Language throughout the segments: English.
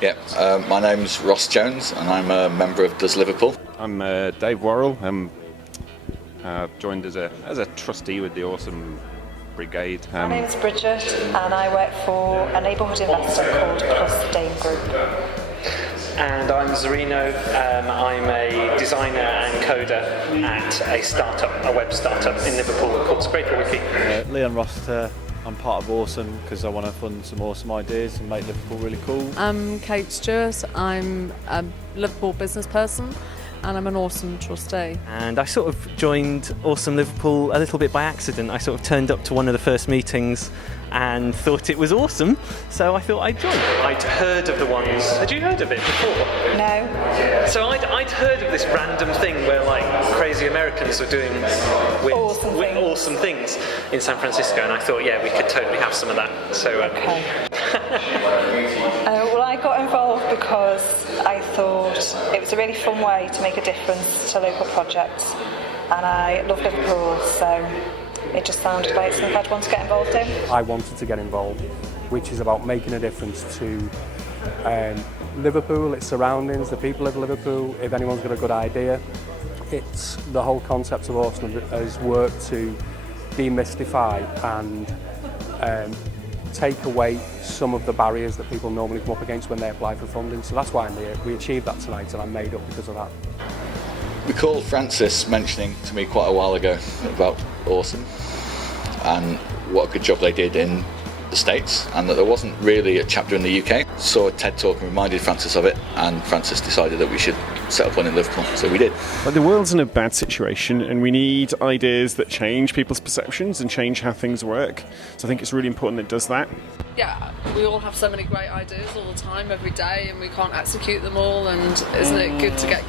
Yeah, my name's Ross Jones and I'm a member of Does Liverpool. I'm Dave Worrell. I'm joined as a trustee with the Awesome Brigade. My name's Bridget and I work for a neighbourhood investor called Plus Dane Group. And I'm Zarino. I'm a designer and coder at a startup, a web startup in Liverpool called ScraperWiki. Leon Rossiter. I'm part of Awesome because I want to fund some awesome ideas and make Liverpool really cool. I'm Kate Stewart. I'm a Liverpool business person and I'm an Awesome trustee. And I sort of joined Awesome Liverpool a little bit by accident. I sort of turned up to one of the first meetings and thought it was awesome, so I thought I'd join. I'd heard of the ones. Had you heard of it before? No. So I'd heard of this random thing where like crazy Americans were doing awesome things in San Francisco, and I thought, yeah, we could totally have some of that. So okay. Well, I got involved because I thought it was a really fun way to make a difference to local projects, and I love Liverpool, so it just sounded like something I'd want to get involved in. I wanted to get involved, which is about making a difference to Liverpool, its surroundings, the people of Liverpool. If anyone's got a good idea, it's the whole concept of Awesome has worked to demystify and take away some of the barriers that people normally come up against when they apply for funding. So that's why I'm here. We achieved that tonight and I'm made up because of that. I recall Francis mentioning to me quite a while ago about Awesome and what a good job they did in the States, and that there wasn't really a chapter in the UK. Saw a TED talk and reminded Francis of it, and Francis decided that we should set up one in Liverpool, so we did. But the world's in a bad situation and we need ideas that change people's perceptions and change how things work. So I think it's really important that it does that. Yeah, we all have so many great ideas all the time, every day, and we can't execute them all, and isn't it good to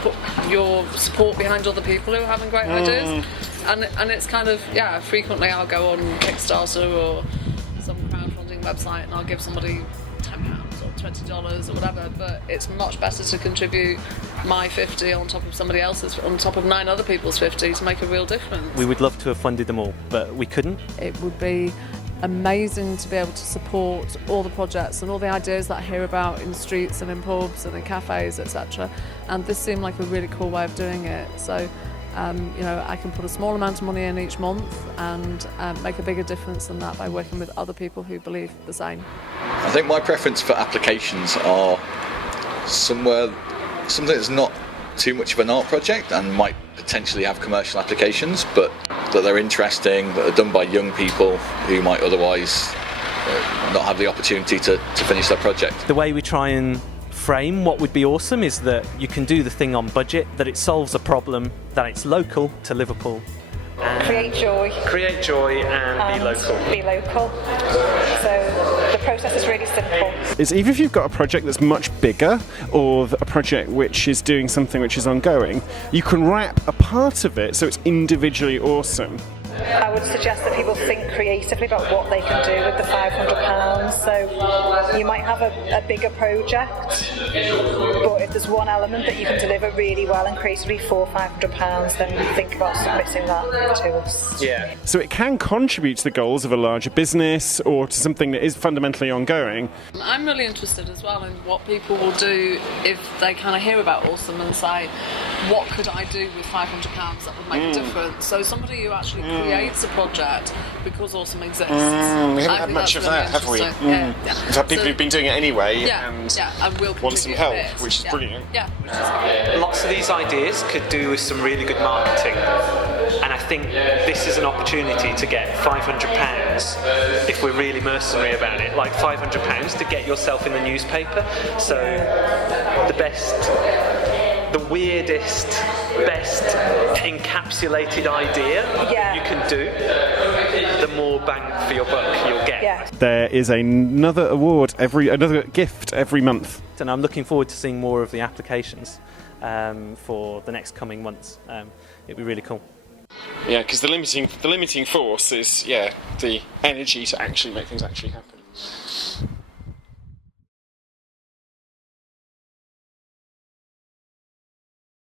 put your support behind other people who are having great ideas? And it's kind of, yeah, frequently I'll go on Kickstarter or some crowdfunding website and I'll give somebody £10 or $20 or whatever, but it's much better to contribute my 50 on top of somebody else's, on top of 9 other people's 50 to make a real difference. We would love to have funded them all, but we couldn't. It would be amazing to be able to support all the projects and all the ideas that I hear about in streets and in pubs and in cafes, etc. And this seemed like a really cool way of doing it. So I can put a small amount of money in each month and make a bigger difference than that by working with other people who believe the same. I think my preference for applications are something that's not too much of an art project and might potentially have commercial applications, but that they're interesting, that are done by young people who might otherwise not have the opportunity to finish their project. The way we try and frame what would be awesome is that you can do the thing on budget, that it solves a problem, that it's local to Liverpool. Create joy. Create joy and be local. Be local. So the process is really simple. Is even if you've got a project that's much bigger or a project which is doing something which is ongoing, you can wrap a part of it so it's individually awesome. I would suggest that people think creatively about what they can do with the £500. So you might have a bigger project, but if there's one element that you can deliver really well and creatively for £500, then think about submitting that to us. Yeah. So it can contribute to the goals of a larger business or to something that is fundamentally ongoing. I'm really interested as well in what people will do if they kind of hear about Awesome and say, what could I do with £500 that would make a difference? So somebody who actually creates a project because Awesome exists. We haven't had much of that, have we? Yeah. We've had people who've been doing it anyway and will want some help, bit. which is brilliant. Yeah, which is good. Lots of these ideas could do with some really good marketing, and I think this is an opportunity to get £500 if we're really mercenary about it, like £500 to get yourself in the newspaper. So the weirdest, best encapsulated idea you can do, the more bang for your buck you'll get. Yeah. There is another another gift every month. And I'm looking forward to seeing more of the applications for the next coming months. It'd be really cool. Yeah, because the limiting force is the energy to actually make things actually happen.